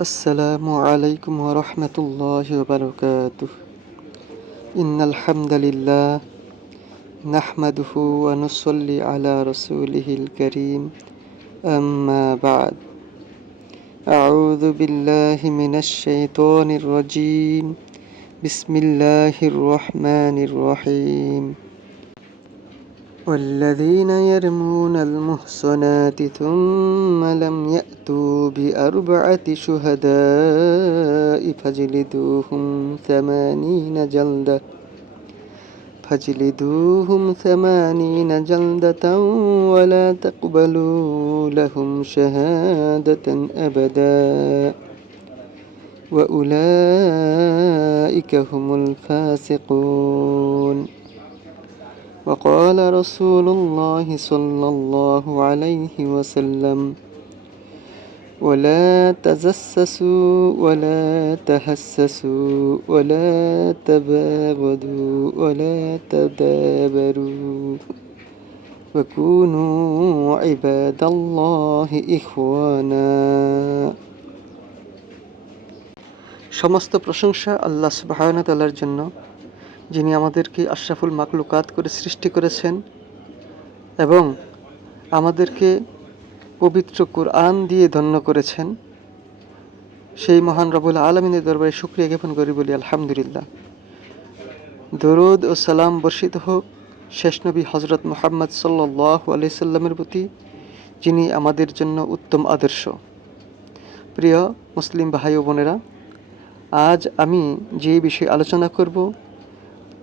السلام عليكم ورحمة الله وبركاته. إن الحمد لله نحمده ونصلي على رسوله الكريم. أما بعد، أعوذ بالله من الشيطان الرجيم. بسم الله الرحمن الرحيم. والذين يرمون المحصنات ثم لم يأتوا بأربعة شهداء فاجلدوهم 80 جلدة ولا تقبلوا لهم شهادة أبدا وأولئك هم الفاسقون. وقال رسول الله صلى الله عليه وسلم: ولا تجسسوا ولا تحسسوا ولا تباغضوا ولا تدابروا وكونوا عباد الله إخوانا. সমস্ত প্রশংসা আল্লাহ সুবহানাহু ওয়া তাআলার জন্য, যিনি আমাদেরকে আশরাফুল মাখলুকাত করে সৃষ্টি করেছেন এবং আমাদেরকে পবিত্র কুরআন দিয়ে ধন্য করেছেন। সেই মহান রব্বুল আলামিনের দরবারে শুকরিয়া জ্ঞাপন করি, বলি আলহামদুলিল্লাহ। দরুদ ও সালাম বর্ষিত হোক শেষ নবী হযরত মুহাম্মদ সাল্লাল্লাহু আলাইহি সাল্লামের প্রতি, যিনি আমাদের জন্য উত্তম আদর্শ। প্রিয় মুসলিম ভাই ও বোনেরা, আজ আমি যে বিষয়ে আলোচনা করব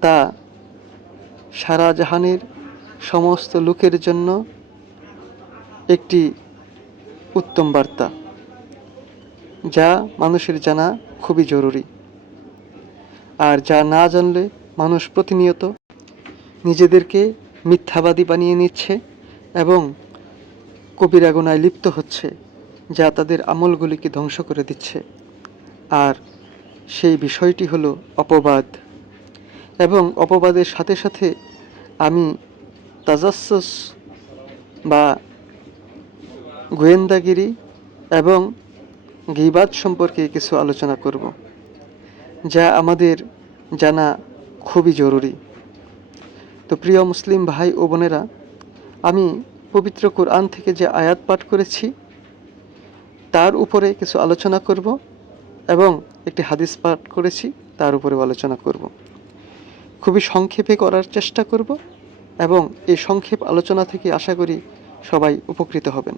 তা সারা জাহানের সমস্ত লোকের জন্য একটি উত্তম বার্তা, যা মানুষের জানা খুবই জরুরি। আর যা না জানলে মানুষ প্রতিনিয়ত নিজেদেরকে মিথ্যাবাদী বানিয়ে নিচ্ছে এবং কবিরা গুনায় লিপ্ত হচ্ছে, যা তাদের আমলগুলিকে ধ্বংস করে দিচ্ছে। আর সেই বিষয়টি হলো অপবাদ। এবং অপবাদের সাথে সাথে আমি তাজাসসুস বা গোয়েন্দাগিরি এবং গীবাত সম্পর্কে কিছু আলোচনা করব, যা আমাদের জানা খুবই জরুরি। তো প্রিয় মুসলিম ভাই ও বোনেরা, আমি পবিত্র কোরআন থেকে যে আয়াত পাঠ করেছি তার উপরে কিছু আলোচনা করব এবং একটি হাদিস পাঠ করেছি তার উপরেও আলোচনা করব। খুবই সংক্ষেপে করার চেষ্টা করব এবং এই সংক্ষেপ আলোচনা থেকে আশা করি সবাই উপকৃত হবেন।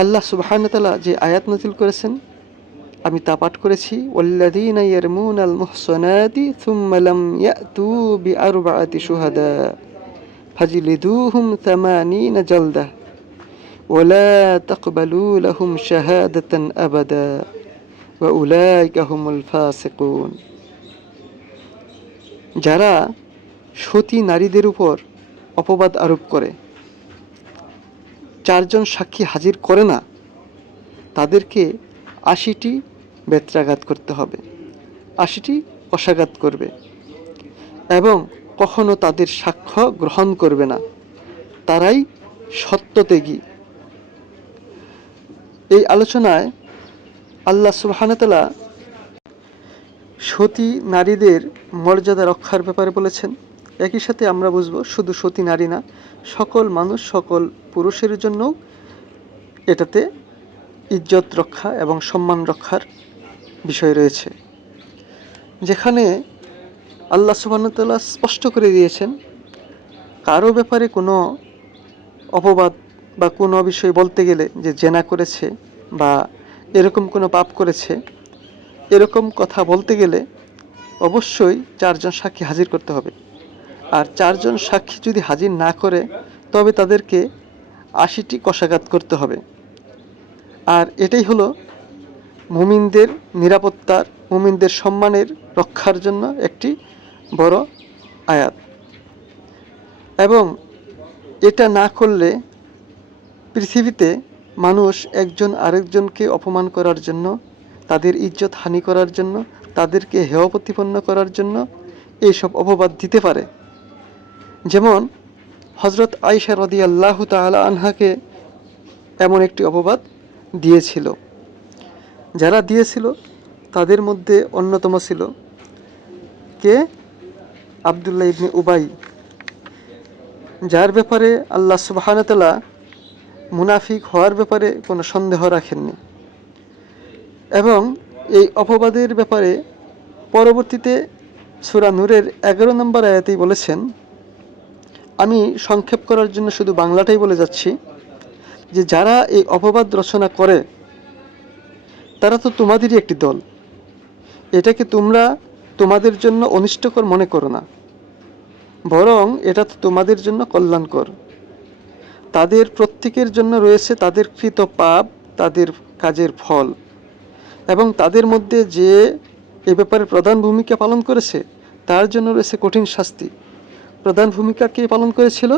আল্লাহ সুবহানাহু ওয়া তাআলা যে আয়াত নাযিল করেছেন আমি তা পাঠ করেছি, ওয়াল্লাযীনা ইয়ারমুনাল মুহসানাতি সুম্মা লাম ইয়াতু বিআরবাআতি শুহাদা ফাজলিদুহুম 80 জালদা ওয়ালা তাকবালু লাহুম শাহাদাতান আবাদা ওয়া উলাইকা হুমুল ফাসিকুন। যারা সতী নারীদের উপর অপবাদ আরোপ করে, 4 জন সাক্ষী হাজির করে না, তাদেরকে 80টি বেত্রাঘাত করতে হবে, 80টি কষাঘাত করবে এবং কখনো তাদের সাক্ষ্য গ্রহণ করবে না। তারাই সত্যত্যাগী। এই আলোচনায় আল্লাহ সুবহানাহু ওয়া তাআলা সতী নারীদের মর্যাদা রক্ষার ব্যাপারে বলেছেন। একই সাথে আমরা বুঝব, শুধু সতী নারী না, সকল মানুষ, সকল পুরুষের জন্য এটাতে ইজ্জত রক্ষা এবং সম্মান রক্ষার বিষয় রয়েছে, যেখানে আল্লাহ সুবহানাহু ওয়া তাআলা স্পষ্ট করে দিয়েছেন, কারো ব্যাপারে কোনো অপবাদ বা কোনো বিষয় বলতে গেলে যে জেনা করেছে বা এরকম কোনো পাপ করেছে, এরকম কথা বলতে গেলে অবশ্যই 4 জন সাক্ষী হাজির করতে হবে। আর 4 জন সাক্ষী যদি হাজির না করে তবে তাদেরকে 80টি কষাঘাত করতে হবে। আর এটাই হলো মুমিনদের নিরাপত্তার, মুমিনদের সম্মানের রক্ষার জন্য একটি বড় আয়াত। এবং এটা না করলে পৃথিবীতে মানুষ একজন আরেকজনকে অপমান করার জন্য, তাদের ইজ্জত হানি করার জন্য, তাদেরকে হেয় প্রতিপন্ন করার জন্য এইসব অপবাদ দিতে পারে। যেমন হযরত আয়েশা রাদিয়াল্লাহু তাআলা আনহাকে এমন একটি অপবাদ দিয়েছিল যারা দিয়েছিল তাদের মধ্যে অন্যতম ছিল কে? আব্দুল্লাহ ইবনে উবাই, যার ব্যাপারে আল্লাহ সুবহানাহু ওয়া তাআলা মুনাফিক হওয়ার ব্যাপারে কোনো সন্দেহ রাখেননি। এবং এই অপবাদের ব্যাপারে পরবর্তীতে সূরা নূরের 11 নম্বর আয়াতেই বলেছেন, আমি সংক্ষেপ করার জন্য শুধু বাংলাটাই বলে যাচ্ছি, যে যারা এই অপবাদ রচনা করে তারা তো তোমাদেরই একটি দল, এটাকে তোমরা তোমাদের জন্য অনিষ্টকর মনে করো না, বরং এটা তো তোমাদের জন্য কল্যাণকর। তাদের প্রত্যেকের জন্য রয়েছে তাদের কৃত পাপ, তাদের কাজের ফল, এবং তাদের মধ্যে যে এ ব্যাপারে প্রধান ভূমিকা পালন করেছে তার জন্য রয়েছে কঠিন শাস্তি। প্রধান ভূমিকা কে পালন করেছিল?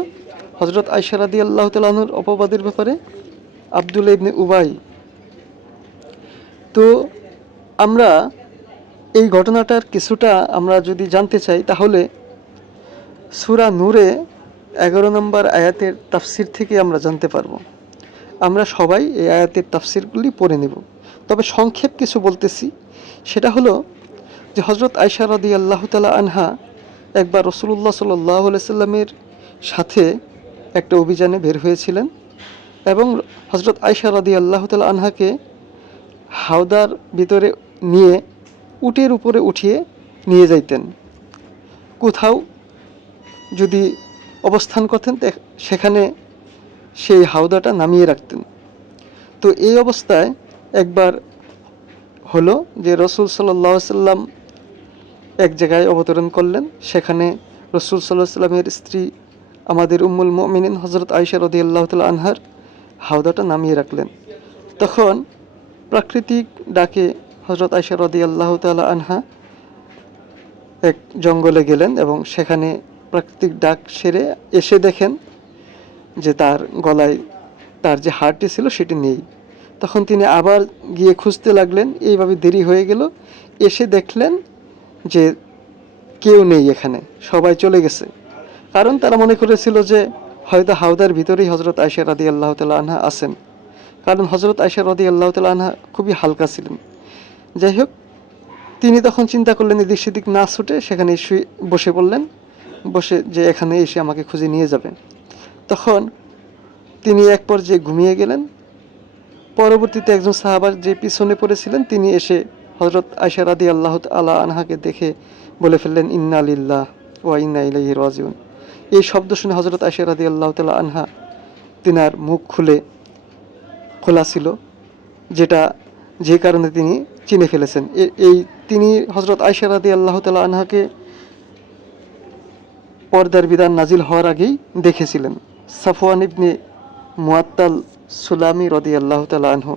হযরত আয়েশা রাদিয়াল্লাহু তাআলা আনহার অপবাদের ব্যাপারে আব্দুল্লাহ ইবনে উবাই। তো আমরা এই ঘটনাটার কিছুটা আমরা যদি জানতে চাই, তাহলে সূরা নূরে 11 নম্বর আয়াতের তাফসির থেকে আমরা জানতে পারবো। আমরা সবাই এই আয়াতের তাফসিরগুলি পড়ে নেব, তবে সংক্ষেপ কিছু বলতেছি। সেটা হলো যে হযরত আয়েশা রাদিয়াল্লাহু তাআলা আনহা একবার রাসূলুল্লাহ সাল্লাল্লাহু আলাইহি সাল্লামের সাথে একটা অভিযানে বের হয়েছিলেন, এবং হযরত আয়েশা রাদিয়াল্লাহু তাআলা আনহাকে হাওদার ভিতরে নিয়ে উটের উপরে উঠিয়ে নিয়ে যাইতেন। কোথাও যদি অবস্থান করতেন সেখানে সেই হাওদাটা নামিয়ে রাখতেন। তো এই অবস্থায় একবার হলো যে রাসূল সাল্লাল্লাহু আলাইহি সাল্লাম এক জায়গায় অবতরণ করলেন, সেখানে রাসূল সাল্লাল্লাহু আলাইহি সাল্লামের স্ত্রী আমাদের উম্মুল মুমিনিন হযরত আয়েশা রাদিয়াল্লাহু তাআলা আনহার হাওদাটা নামিয়ে রাখলেন। তখন প্রাকৃতিক ডাকে হযরত আয়েশা রাদিয়াল্লাহু তাআলা আনহা এক জঙ্গলে গেলেন, এবং সেখানে প্রাকৃতিক ডাক সেরে এসে দেখেন যে তার গলায় তার যে হারটি ছিল সেটি নেই। তখন তিনি আবার গিয়ে খুঁজতে লাগলেন, এইভাবে দেরি হয়ে গেল। এসে দেখলেন যে কেউ নেই এখানে, সবাই চলে গেছে। কারণ তারা মনে করেছিল যে হয়তো হাওদার ভিতরেই হযরত আয়েশা রাদিয়াল্লাহু তাআলা আনহা আছেন, কারণ হযরত আয়েশা রাদিয়াল্লাহু তাআলা আনহা খুবই হালকা ছিলেন। যাই হোক, তিনি তখন চিন্তা করলেন এদিক সেদিক না ছুটে সেখানে বসে পড়লেন, বসে যে এখানে এসে আমাকে খুঁজে নিয়ে যাবে। তখন তিনি এক পর্যায়ে ঘুমিয়ে গেলেন। পরবর্তীতে একজন সাহাবার যে পিছনে পড়েছিলেন তিনি এসে হযরত আয়েশা রাদিয়াল্লাহু তাআলা আনহাকে দেখে বলে ফেললেন, ইন্না লিল্লাহ ওয়া ইন্না ইলাইহি রাজিউন। এই শব্দ শুনে হযরত আয়েশা রাদিয়াল্লাহু তাআলা আনহা, তিনার মুখ খোলা ছিল, যে কারণে তিনি চিনে ফেলেছেন। তিনি হযরত আয়েশা রাদিয়াল্লাহু তাআলা আনহাকে পর্দার বিধান নাজিল হওয়ার আগেই দেখেছিলেন। সাফওয়ান ইবনে মুআত্তাল সুলামি রাদিয়াল্লাহু তাআলা আনহু।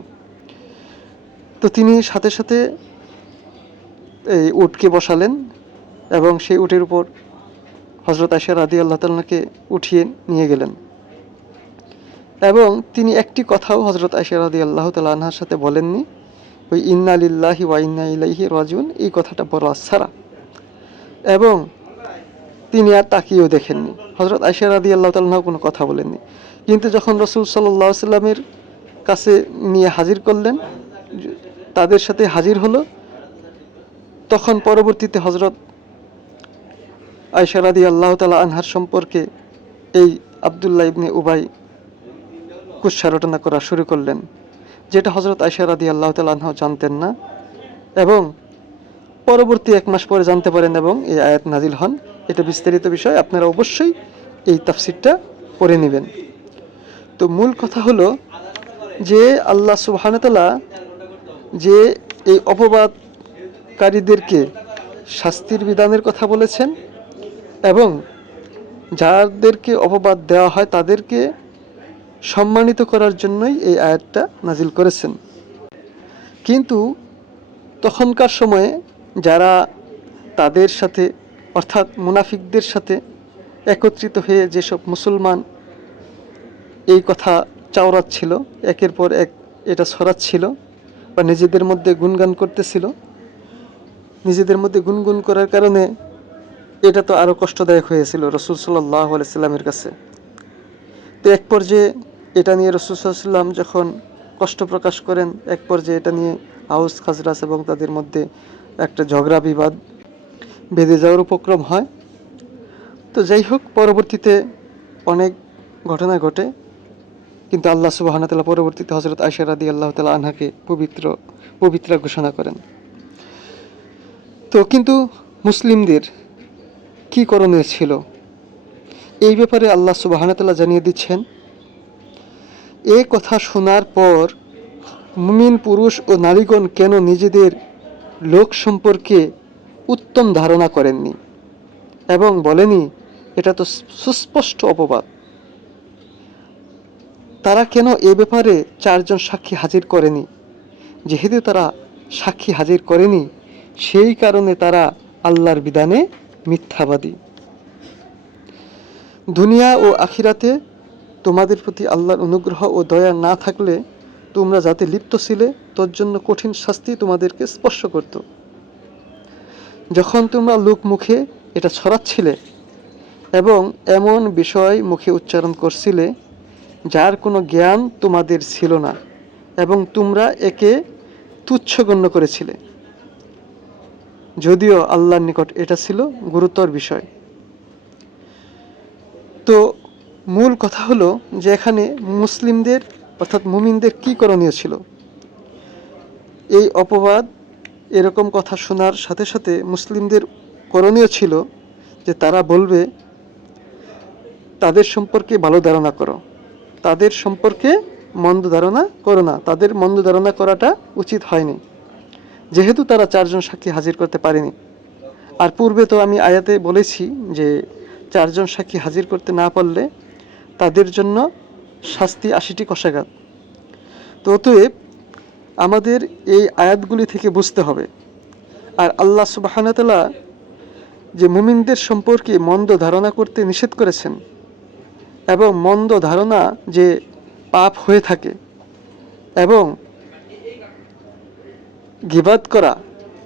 তো তিনি সাথে সাথে এই উটকে বসালেন, এবং সেই উটের উপর হযরত আয়েশা রাদিয়াল্লাহু তাআলাকে উঠিয়ে নিয়ে গেলেন, এবং তিনি একটি কথাও হযরত আয়েশা রাদিয়াল্লাহু তাআলা আনহার সাথে বলেননি, ওই ইন্না লিল্লাহি ওয়া ইন্না ইলাইহি রাজিউন এই কথাটা বলা ছাড়া। এবং তিনি আর তাকিয়েও দেখেননি। হযরত আয়েশা রাদিয়াল্লাহু তাআলা আনহা কোনো কথা বলেননি। কিন্তু যখন রাসূল সাল্লাল্লাহু আলাইহি সাল্লামের কাছে নিয়ে হাজির করলেন, তাদের সাথে হাজির হলো, তখন পরবর্তীতে হযরত আয়েশা রাদিয়াল্লাহু তাআলা আনহার সম্পর্কে এই আব্দুল্লাহ ইবনে উবাই কুৎসা রটনা করা শুরু করলেন, যেটা হযরত আয়েশা রাদিয়াল্লাহু তাআলা আনহা জানতেন না, এবং পরবর্তী 1 মাস পরে জানতে পারেন এবং এই আয়াত নাজিল হন। এটা বিস্তারিত বিষয়, আপনারা অবশ্যই এই তাফসিরটা পড়ে নেবেন। তো মূল কথা হলো যে আল্লাহ সুবহানাহু ওয়া তাআলা যে এই অপবাদকারীদেরকে শাস্তির বিধানের কথা বলেছেন, এবং যাদেরকে অপবাদ দেওয়া হয় তাদেরকে সম্মানিত করার জন্যই এই আয়াতটা নাজিল করেছেন। কিন্তু তখনকার সময়ে যারা তাদের সাথে অর্থাৎ মুনাফিকদের সাথে একত্রিত হয়ে যেসব মুসলমান এই কথা চাওরাচ্ছিল, একের পর এক এটা ছড়াচ্ছিল বা নিজেদের মধ্যে গুনগান করতেছিল, নিজেদের মধ্যে গুনগুন করার কারণে এটা তো আরও কষ্টদায়ক হয়েছিল রাসূল সাল্লাল্লাহু আলাইহি সাল্লামের কাছে। তো এক পর্যায়ে এটা নিয়ে রাসূল সাল্লাল্লাহু আলাইহি সাল্লাম যখন কষ্ট প্রকাশ করেন, এক পর্যায়ে এটা নিয়ে আউস খাজরাজ এবং তাদের মধ্যে একটা ঝগড়া বিবাদ বেঁধে যাওয়ার উপক্রম হয়। তো যাই হোক, পরবর্তীতে অনেক ঘটনা ঘটে, কিন্তু আল্লাহ সুবহানাহু ওয়া তাআলা পরবর্তীতে হযরত আয়েশা রাদিয়াল্লাহু তাআলা আনহাকে পবিত্রা ঘোষণা করেন। তো কিন্তু মুসলিমদের কি করণীয় ছিল এই ব্যাপারে আল্লাহ সুবহানাহু ওয়া তাআলা জানিয়ে দিচ্ছেন, এ কথা শোনার পর মুমিন পুরুষ ও নারীগণ কেন নিজেদের লোক সম্পর্কে উত্তম ধারণা করেননি এবং বলেনি এটা তো সুস্পষ্ট অপবাদ। তারা কেন এ ব্যাপারে 4 জন সাক্ষী হাজির করেনি? যেহেতু তারা সাক্ষী হাজির করেনি, সেই কারণে তারা আল্লাহর বিধানে মিথ্যাবাদী। দুনিয়া ও আখিরাতে তোমাদের প্রতি আল্লাহর অনুগ্রহ ও দয়া না থাকলে তোমরা যাতে লিপ্ত ছিলে তোর জন্য কঠিন শাস্তি তোমাদেরকে স্পর্শ করত। যখন তোমরা লোক মুখে এটা ছড়াচ্ছিলে এবং এমন বিষয় মুখে উচ্চারণ করছিলে যার কোনো জ্ঞান তোমাদের ছিল না এবং তোমরা একে তুচ্ছ গণ্য করেছিলে, যদিও আল্লাহর নিকট এটা ছিল গুরুতর বিষয়। তো মূল কথা হলো যে এখানে মুসলিমদের অর্থাৎ মুমিনদের কি করণীয় ছিল? এই অপবাদ এরকম কথা শোনার সাথে সাথে মুসলিমদের করণীয় ছিল যে তারা বলবে তাদের সম্পর্কে ভালো ধারণা করো, তাদের সম্পর্কে মন্দ ধারণা করো না। তাদের মন্দ ধারণা করাটা উচিত হয়নি, যেহেতু তারা 4 জন সাক্ষী হাজির করতে পারেনি। আর পূর্বে তো আমি আয়াতে বলেছি যে 4 জন সাক্ষী হাজির করতে না পারলে তাদের জন্য শাস্তি 80টি কষাঘাত। তো অতএব আমাদের এই আয়াতগুলি থেকে বুঝতে হবে, আর আল্লাহ সুবহানাহু ওয়া তাআলা যে মুমিনদের সম্পর্কে মন্দ ধারণা করতে নিষেধ করেছেন এবং মন্দ ধারণা যে পাপ হয়ে থাকে এবং গীবাত করা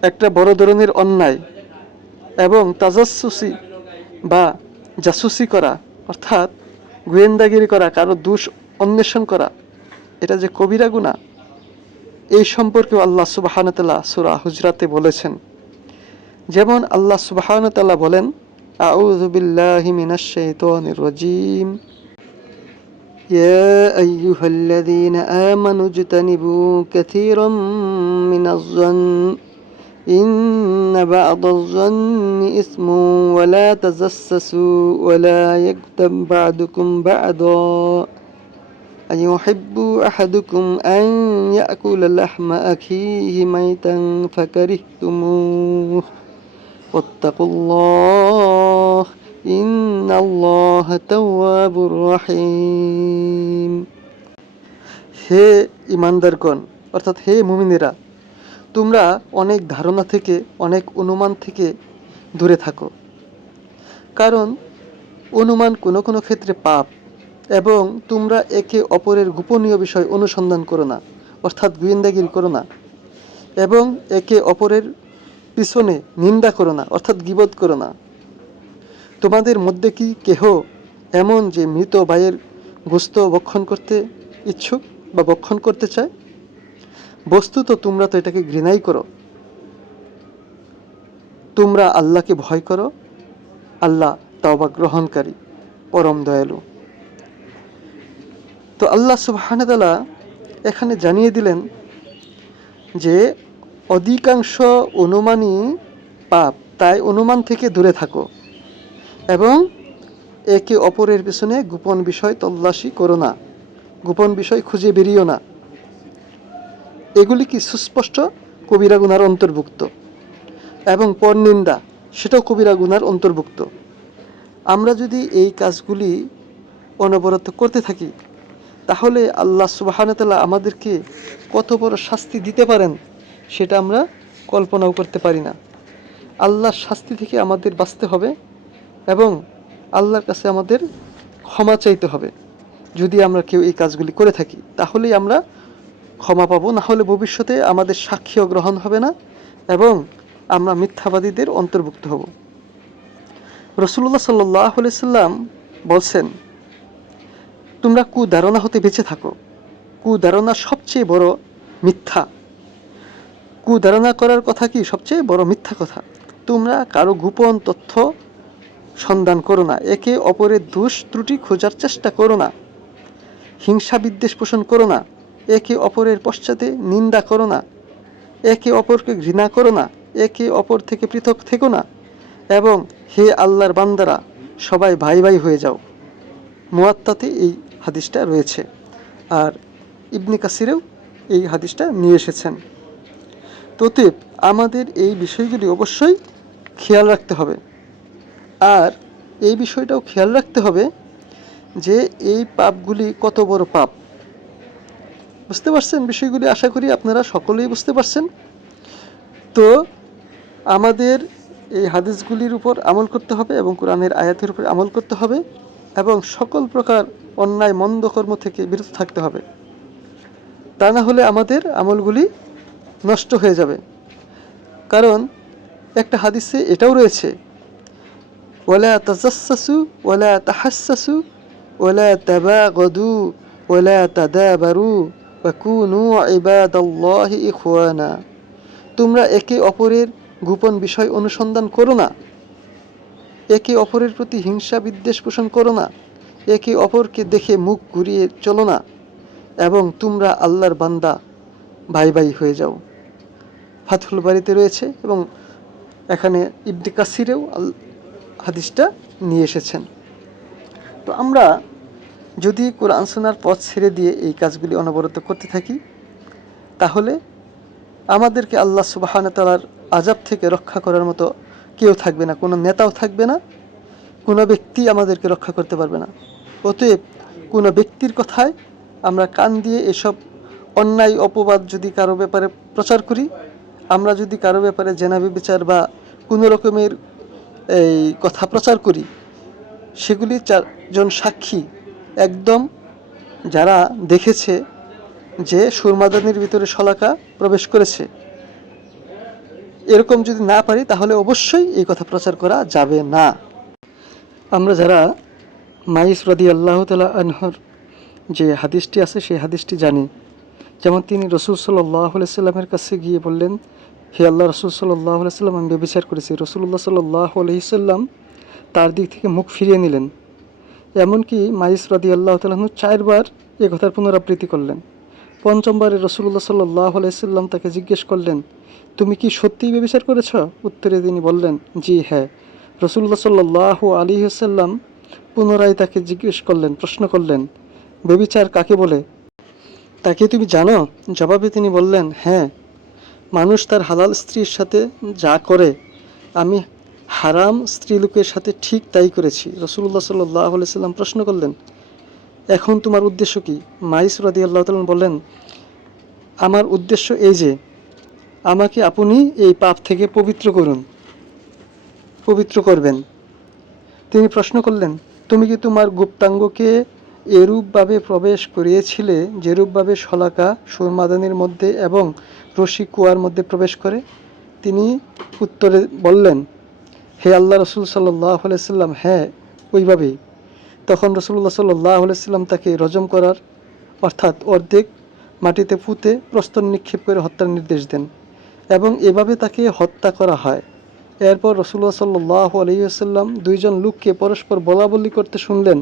একটা বড় ধরনের অন্যায় এবং তাজাসসুসি বা জাসুসি করা অর্থাৎ গোয়েন্দাগিরি করা, কারো দোষ অন্বেষণ করা, এটা যে কবিরা গুনাহ, এই সম্পর্কেও আল্লাহ সুবহানাহু ওয়া তাআলা সূরা হুজরাতে বলেছেন। যেমন আল্লাহ সুবহানাহু ওয়া তাআলা বলেন, আউযু বিল্লাহি মিনাশ শাইতানির রাজীম, ইয়া আইয়ুহাল্লাযীনা আমানু ইজতানিবু কাসীরাম মিনাজ যন্ন ইন্না বা'দাজ যন্নি ইসমুন ওয়া লা তাজাসসাসু ওয়া লা ইয়াগতাব বা'দুকুম বা'দা أيحب أحدكم أن يأكل لحم أخيه ميتا فكرهتموه واتقوا الله إن الله تواب رحيم। হে ইমানদারগণ অর্থাৎ হে মুমিনেরা, তোমরা অনেক ধারণা থেকে অনেক অনুমান থেকে দূরে থাকো, কারণ অনুমান কোনো কোনো ক্ষেত্রে পাপ, এবং তোমরা একে অপরের গোপনীয় বিষয় অনুসন্ধান করো না অর্থাৎ গোয়েন্দাগিরি করো না, এবং একে অপরের পিছনে নিন্দা করো না অর্থাৎ গীবত করো না। তোমাদের মধ্যে কি কেহ এমন যে মৃত ভাইয়ের গোশত ভক্ষণ করতে ইচ্ছুক বা ভক্ষণ করতে চায়? বস্তুত তোমরা তো এটাকে ঘৃণাই করো। তোমরা আল্লাহকে ভয় করো, আল্লাহ তাওবা গ্রহণকারী পরম দয়ালু। তো আল্লাহ সুবহানাহু ওয়া তাআলা এখানে জানিয়ে দিলেন যে অধিকাংশ অনুমানই পাপ, তাই অনুমান থেকে দূরে থাকো এবং একে অপরের পেছনে গোপন বিষয় তল্লাশি করো না, গোপন বিষয় খুঁজে বেরিও না। এগুলি কি সুস্পষ্ট কবিরা গুনার অন্তর্ভুক্ত, এবং পরনিন্দা সেটাও কবিরা গুনার অন্তর্ভুক্ত। আমরা যদি এই কাজগুলি অনবরত করতে থাকি তাহলে আল্লাহ সুবহানাহু ওয়া তাআলা আমাদেরকে কত বড় শাস্তি দিতে পারেন সেটা আমরা কল্পনাও করতে পারি না। আল্লাহর শাস্তি থেকে আমাদের বাঁচতে হবে এবং আল্লাহর কাছে আমাদের ক্ষমা চাইতে হবে। যদি আমরা কেউ এই কাজগুলি করে থাকি তাহলেই আমরা ক্ষমা পাবো, না হলে ভবিষ্যতে আমাদের সাক্ষ্য গ্রহণ হবে না এবং আমরা মিথ্যাবাদীদের অন্তর্ভুক্ত হব। রাসূলুল্লাহ সাল্লাল্লাহু আলাইহি সাল্লাম বলছেন, তোমরা কুধারণা হতে বেঁচে থাকো। কুধারণা সবচেয়ে বড় মিথ্যা। কুধারণা করার কথা কি সবচেয়ে বড় মিথ্যা কথা। তোমরা কারো গোপন তথ্য সন্ধান করো না, একে অপরের দোষ ত্রুটি খোঁজার চেষ্টা করো না, হিংসা বিদ্বেষ পোষণ করো না, একে অপরের পশ্চাতে নিন্দা করো না, একে অপরকে ঘৃণা করো না, একে অপর থেকে পৃথক থেকো না, এবং হে আল্লাহর বান্দারা সবাই ভাই ভাই হয়ে যাও। মুয়াত্তাতে এই হাদিসটা রয়েছে, আর ইবনে কাসিরেও এই হাদিসটা নিয়ে এসেছেন। ততএব আমাদের এই বিষয়গুলি অবশ্যই খেয়াল রাখতে হবে। আর এই বিষয়টাও খেয়াল রাখতে হবে যে এই পাপগুলি কত বড় পাপ। বুঝতে পারছেন বিষয়গুলি? আশা করি আপনারা সকলেই বুঝতে পারছেন। তো আমাদের এই হাদিসগুলির উপর আমল করতে হবে এবং কোরআনের আয়াতের উপর আমল করতে হবে এবং সকল প্রকার অন্যায় মন্দ কর্ম থেকে বিরত থাকতে হবে। তা না হলে আমাদের আমলগুলি নষ্ট হয়ে যাবে। কারণ একটা হাদিসে এটাও রয়েছে, ওয়ালা তাজাসসু ওয়ালা তাহাসসু ওয়ালা তাবাগাদু ওয়ালা তাদাবারু ওয়া কুনু ইবাদাল্লাহি ইখওয়ানা। তোমরা একে অপরের গোপন বিষয় অনুসন্ধান করো না, একে অপরের প্রতি হিংসা বিদ্বেষ পোষণ করো না, একে অপরকে দেখে মুখ ঘুরিয়ে চলো না, এবং তোমরা আল্লাহর বান্দা ভাই ভাই হয়ে যাও। ফাতহুল বারীতে রয়েছে এবং এখানে ইবনে কাসিরেও হাদিসটা নিয়ে এসেছেন। তো আমরা যদি কোরআন সুন্নাহর পথ ছেড়ে দিয়ে এই কাজগুলি অনবরত করতে থাকি, তাহলে আমাদেরকে আল্লাহ সুবহানাহু ওয়া তাআলার আযাব থেকে রক্ষা করার মতো কেউ থাকবে না, কোনো নেতাও থাকবে না, কোনো ব্যক্তি আমাদেরকে রক্ষা করতে পারবে না। অতএব কোনো ব্যক্তির কথায় আমরা কান দিয়ে এসব অন্যায় অপবাদ যদি কারো ব্যাপারে প্রচার করি, আমরা যদি কারো ব্যাপারে জেনা বিচার বা কোনো রকমের এই কথা প্রচার করি, সেগুলি চারজন সাক্ষী একদম যারা দেখেছে যে সুরমাদানির ভিতরে শলাকা প্রবেশ করেছে, এরকম যদি না পারি তাহলে অবশ্যই এই কথা প্রচার করা যাবে না। আমরা যারা মাইস রাদিয়াল্লাহু তাআলা আনহুর যে হাদিসটি আছে সেই হাদিসটি জানি, যেমন তিনি রাসূল সাল্লাল্লাহু আলাইহি সাল্লামের কাছে গিয়ে বললেন, হে আল্লাহ রাসূল সাল্লাল্লাহু আলাইহি সাল্লাম, আমি ব্যভিচার করেছি। রাসূলুল্লাহ সাল্লাল্লাহু আলাইহি সাল্লাম তার দিক থেকে মুখ ফিরিয়ে নিলেন। এমনকি মাইস রাদিয়াল্লাহু তাআলা আনহু 4 বার এ কথার পুনরাবৃত্তি করলেন। পঞ্চমবারে রাসূলুল্লাহ সাল্লাল্লাহু আলাইহি সাল্লাম তাকে জিজ্ঞেস করলেন, তুমি কি সত্যিই ব্যভিচার করেছ? উত্তরে তিনি বললেন, জি হ্যাঁ। রাসূলুল্লাহ সাল্লাল্লাহু আলাইহি ওয়াসাল্লাম পুনরায় তাকে জিজ্ঞেস করলেন, প্রশ্ন করলেন, ব্যভিচার কাকে বলে? তাকে তুমি জানো? জবাবে তিনি বললেন, হ্যাঁ, মানুষ তার হালাল স্ত্রীর সাথে যা করে আমি হারাম স্ত্রীলোকের সাথে ঠিক তাই করেছি। রাসূলুল্লাহ সাল্লাল্লাহু আলাইহি সাল্লাম প্রশ্ন করলেন, এখন তোমার উদ্দেশ্য কি? মাইস রাদিয়াল্লাহু তাআলা বললেন, আমার উদ্দেশ্য এই যে আমাকে আপনি এই পাপ থেকে পবিত্র করবেন। তিনি প্রশ্ন করলেন, তুমি কি তোমার গুপ্তাঙ্গকে এরূপভাবে প্রবেশ করিয়েছিলে যেরূপভাবে শলাকা সুরমাদানির মধ্যে এবং রশি কুয়ার মধ্যে প্রবেশ করে? তিনি উত্তরে বললেন, হে আল্লাহ রাসূল সাল্লাল্লাহু আলাইহি সাল্লাম, হ্যাঁ, ওইভাবেই। তখন রাসূলুল্লাহ সাল্লাল্লাহু আলাইহি সাল্লাম তাকে রজম করার অর্থাৎ অর্ধেক মাটিতে পুঁতে প্রস্তর নিক্ষেপ করে হত্যার নির্দেশ দেন এবং এভাবে তাকে হত্যা করা হয়। এরপর রাসূলুল্লাহ সাল্লাল্লাহু আলাইহি ওয়াসাল্লাম দুইজন লোককে পরস্পর বলাবলি করতে শুনলেন,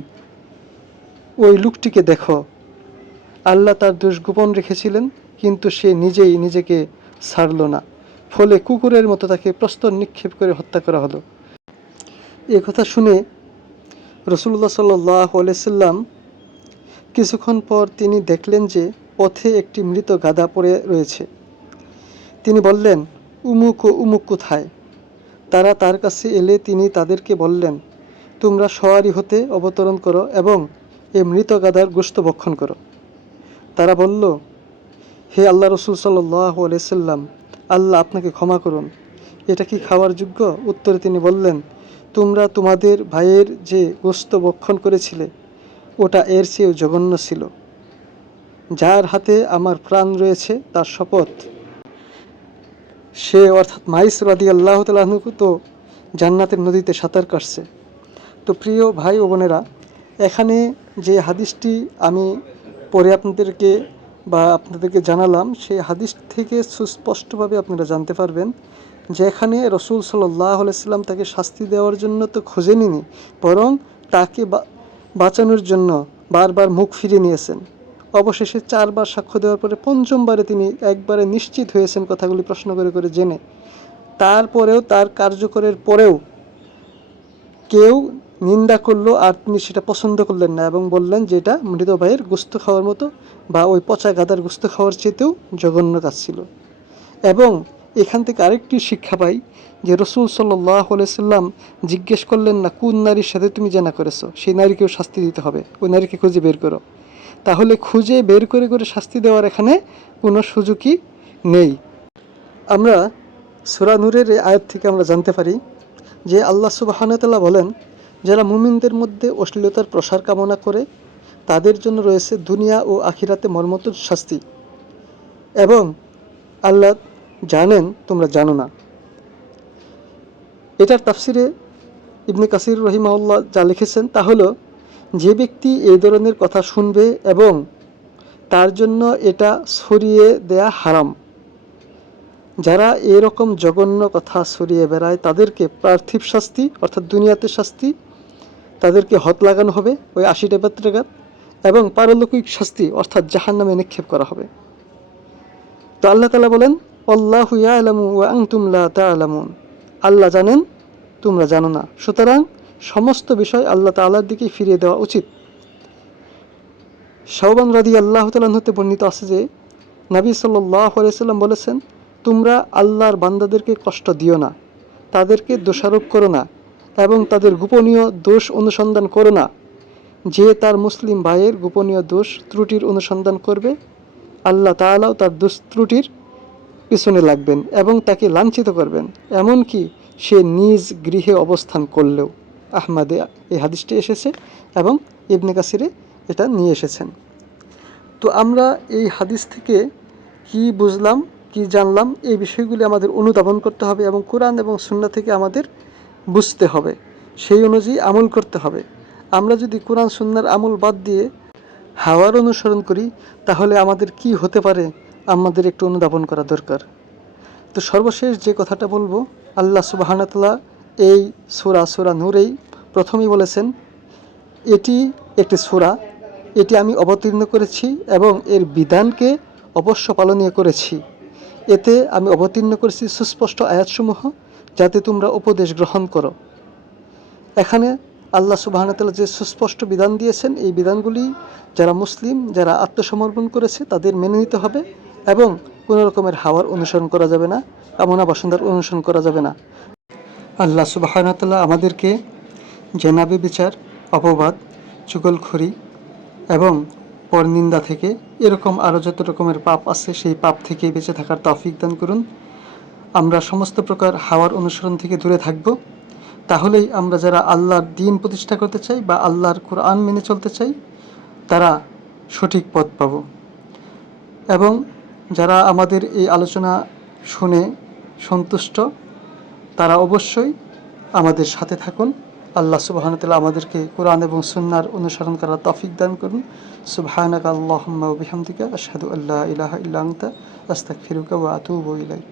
ওই লোকটিকে দেখো, আল্লাহ তার দোষ গোপন রেখেছিলেন, কিন্তু সে নিজেই নিজেকে ছাড়ল না, ফলে কুকুরের মতো তাকে প্রস্তর নিক্ষেপ করে হত্যা করা হলো। এ কথা শুনে রাসূলুল্লাহ সাল্লাল্লাহু আলাইহি ওয়াসাল্লাম কিছুক্ষণ পর তিনি দেখলেন যে পথে একটি মৃত গাধা পড়ে রয়েছে। তিনি বললেন, উমুক ও উমুক কোথায়? তারা তার কাছে এলে তিনি তাদেরকে বললেন, তোমরা সওয়ারি হতে অবতরণ করো এবং এই মৃত গাধার গোশত ভক্ষণ করো। তারা বলল, হে আল্লাহ রাসূল সাল্লাল্লাহু আলাইহি সাল্লাম, আল্লাহ আপনাকে ক্ষমা করুন, এটা কি খাওয়ার যোগ্য? উত্তরে তিনি বললেন, তোমরা তোমাদের ভাইয়ের যে গোশত ভক্ষণ করেছিলে ওটা এর চেয়েও জঘন্য ছিল। যার হাতে আমার প্রাণ রয়েছে তার শপথ, সে অর্থাৎ মাইস রাদিয়াল্লাহু তাআলা আনহু তো জান্নাতের নদীতে সাঁতার কাটছে। তো প্রিয় ভাই ও বোনেরা, এখানে যে হাদিসটি আমি পরে আপনাদেরকে বা আপনাদেরকে জানালাম, সেই হাদিস থেকে সুস্পষ্টভাবে আপনারা জানতে পারবেন যে এখানে রসুল সাল্লাল্লাহু আলাইহি সাল্লাম তাকে শাস্তি দেওয়ার জন্য তো খোঁজেনি, বরং তাকে বাঁচানোর জন্য বারবার মুখ ফিরিয়ে নিয়েছেন। অবশেষে 4 বার সাক্ষ্য দেওয়ার পরে পঞ্চমবারে তিনি একবারে নিশ্চিত হয়েছেন কথাগুলি প্রশ্ন করে করে জেনে। তারপরেও তার কার্যকরের পরেও কেউ নিন্দা করলো আর তিনি সেটা পছন্দ করলেন না এবং বললেন যে এটা মৃত ভাইয়ের গোস্ত খাওয়ার মতো বা ওই পচা গাদার গোস্ত খাওয়ার চেয়েতেও জঘন্য কাজ ছিল। এবং এখান থেকে আরেকটি শিক্ষা পাই যে রসুল সাল্লাল্লাহু আলাইহি সাল্লাম জিজ্ঞেস করলেন না কোন নারীর সাথে তুমি জেনা করেছো, সেই নারীকেও শাস্তি দিতে হবে, ওই নারীকে খুঁজে বের করো। তাহলে খুঁজে বের করে করে শাস্তি দেওয়ার এখানে কোনো সুযোগই নেই। আমরা সূরা নূরের এই আয়াত থেকে আমরা জানতে পারি যে আল্লাহ সুবহানাহু ওয়া তাআলা বলেন, যারা মুমিনদের মধ্যে অশ্লীলতার প্রসার কামনা করে তাদের জন্য রয়েছে দুনিয়া ও আখিরাতে মর্মন্তুদ শাস্তি, এবং আল্লাহ জানেন তোমরা জানো না। এটার তাফসিরে ইবনে কাসির রহিমাহুল্লাহ যা লিখেছেন তা হলো, যে ব্যক্তি এই ধরনের কথা শুনবে এবং তার জন্য এটা ছড়িয়ে দেয়া হারাম, যারা এরকম জঘন্য কথা ছড়িয়ে বেড়ায় তাদেরকে পার্থিব শাস্তি অর্থাৎ দুনিয়াতে শাস্তি, তাদেরকে হত লাগানো হবে ওই 80টা বেত্রাঘাত, এবং পারলৌকিক শাস্তি অর্থাৎ জাহান্নামে নিক্ষেপ করা হবে। তো আল্লাহ তাআলা বলেন, আল্লাহু ইয়ালামু ওয়া আনতুম লা তা'লামুন, আল্লাহ জানেন তোমরা জানো না। সুতরাং সমস্ত বিষয় আল্লাহ তাআলার দিকেই ফিরিয়ে দেওয়া উচিত। শাওবান রাদিয়াল্লাহু তাআলা হতে বর্ণিত আছে যে নবী সাল্লাল্লাহু আলাইহি সাল্লাম বলেছেন, তোমরা আল্লাহর বান্দাদেরকে কষ্ট দিও না, তাদেরকে দোষারোপ করো না এবং তাদের গোপনীয় দোষ অনুসন্ধান করো না। যে তার মুসলিম ভাইয়ের গোপনীয় দোষ ত্রুটির অনুসন্ধান করবে, আল্লাহ তাআলাও তার দোষ ত্রুটির পিছনে লাগবেন এবং তাকে লাঞ্ছিত করবেন, এমনকি সে নিজ গৃহে অবস্থান করলেও। আহমদে এই হাদিসটি এসেছে এবং ইবনে কাসিরে এটা নিয়ে এসেছেন। তো আমরা এই হাদিস থেকে কি বুঝলাম, কি জানলাম, এই বিষয়গুলি আমাদের অনুধাবন করতে হবে এবং কোরআন এবং সুন্নাহ থেকে আমাদের বুঝতে হবে, সেই অনুযায়ী আমল করতে হবে। আমরা যদি কোরআন সুন্নাহর আমল বাদ দিয়ে হাওয়ার অনুসরণ করি তাহলে আমাদের কি হতে পারে আমাদের একটু অনুধাবন করা দরকার। তো সর্বশেষ যে কথাটা বলবো, আল্লাহ সুবহানাহু ওয়া তাআলা এই সূরা নূরেই প্রথমেই বলেছেন, এটি একটি সূরা, এটি আমি অবতীর্ণ করেছি এবং এর বিধানকে অবশ্য পালনীয় করেছি। এতে আমি অবতীর্ণ করেছি সুস্পষ্ট আয়াতসমূহ যাতে তোমরা উপদেশ গ্রহণ করো। এখানে আল্লাহ সুবহানাহু ওয়া তাআলা যে সুস্পষ্ট বিধান দিয়েছেন, এই বিধানগুলি যারা মুসলিম, যারা আত্মসমর্পণ করেছে তাদের মেনে নিতে হবে এবং কোনো রকমের হাওয়ার অনুসরণ করা যাবে না, কামনা বাসনার অনুসরণ করা যাবে না। আল্লাহ সুবহানাহু ওয়া তাআলা আমাদেরকে জেনাবে বিচার, অপবাদ, চুগলখড়ি এবং পরনিন্দা থেকে, এরকম আরও যত রকমের পাপ আছে সেই পাপ থেকে বেঁচে থাকার তৌফিক দান করুন। আমরা সমস্ত প্রকার হাওয়ার অনুসরণ থেকে দূরে থাকব, তাহলেই আমরা যারা আল্লাহর দ্বীন প্রতিষ্ঠা করতে চাই বা আল্লাহর কোরআন মেনে চলতে চাই তারা সঠিক পথ পাব। এবং যারা আমাদের এই আলোচনা শুনে সন্তুষ্ট তারা অবশ্যই আমাদের সাথে থাকুন। আল্লাহ সুবহানাহু ওয়া তাআলা আমাদেরকে কোরআন এবং সুন্নাহর অনুসরণ করার তৌফিক দান করুন। সুবহানাকা আল্লাহুম্মা ওয়া বিহামদিকা আশহাদু আল্লা ইলাহা ইল্লা আনতা আস্তাগফিরুকা ওয়া আতুবু ইলাইক।